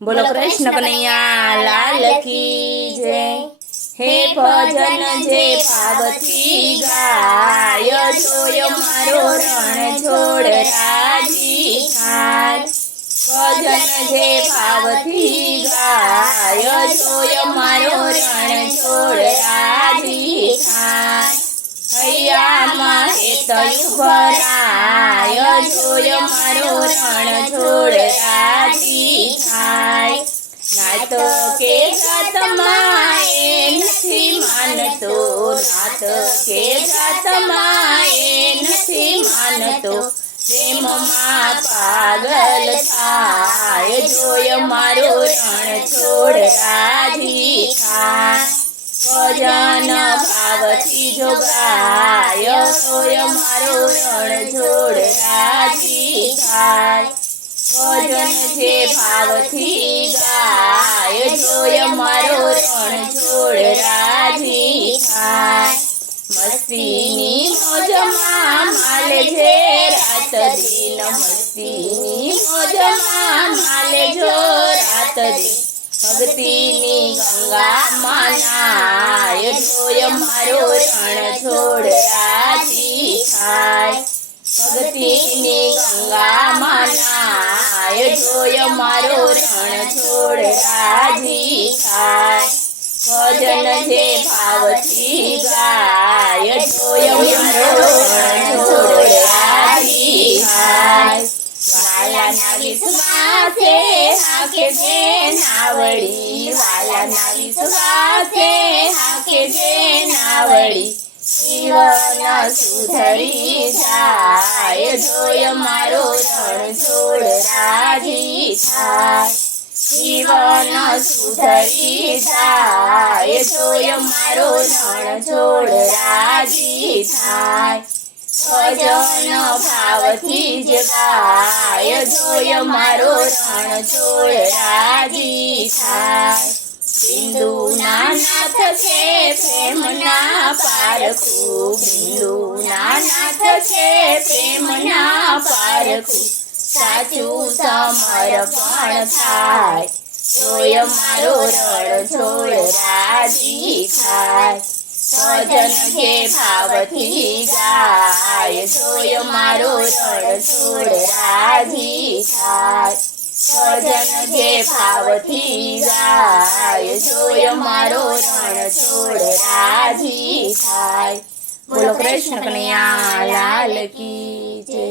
બોલો કૃષ્ણ કનૈયા લાલ કી જય। હે ભજન જે ભાવથી ગાય જોયો મારો રણ છોડ રાજી થાય। ભજન જે ભાવથી ગાય જોયો મારો રણ છોડ રાજી થાય। હૈયામાં હેતયું ભરાય જોયો મારો રણ છોડ રાજી થાય। નાત કે જાતમાં એ નથી માનતો, નાત કે જાતમાં એ નથી માનતો, પ્રેમમાં પાગલ થાય જોયો મારો રણ છોડ રાજી થાય। ભજન ભાવથી જો ગાય જોયો મારો રણ છોડ રાજી થાય। ભજન જે ભાવથી ગાય જોયો મારો રણ છોડ રાજી થાય। મસ્તીની મોજમાં માલે છે રાત દિન, મસ્તીની મોજમાં માલે જો રાત દિન, ભક્તિની ગંગામાં નાય જોયો મારો રણ છોડ રાજી થાય। ભક્તિની ગંગામાં નાય જોયો મારો રણ છોડ રાજી થાય। ભજન જે ભાવથી ગાય જોયો મારો રણ છોડ રાજી થાય। વાલાના વિશ્વાસે હાકે જે નાવડી, વાલાના વિશ્વાસે હાકે જે નાવડી, જીવન સુધરી જાય જોયો મારો રણ છોડ રાજી થાય। જીવન સુધરી જાય જોયો મારો રણ છોડ રાજી થાય। ભજન ભાવથી જ ગાય જોયો મારો રણ છોડ રાજી થાય। બિંદુના નાથ છે પ્રેમના પારખું, બિંદુના નાથ છે પ્રેમના પારખું, સાચું સમર્પણ થાય જોયો મારો રણ છોડ રાજી થાય। ભજન જે ભાવથી ગાય જોયો મારો રણ છોડ રાજી થાય। ભજન જે ભાવથી ગાય જોયો મારો રણ છોડ રાજી થાય। બોલો કૃષ્ણ કનૈયા લાલ કી જય।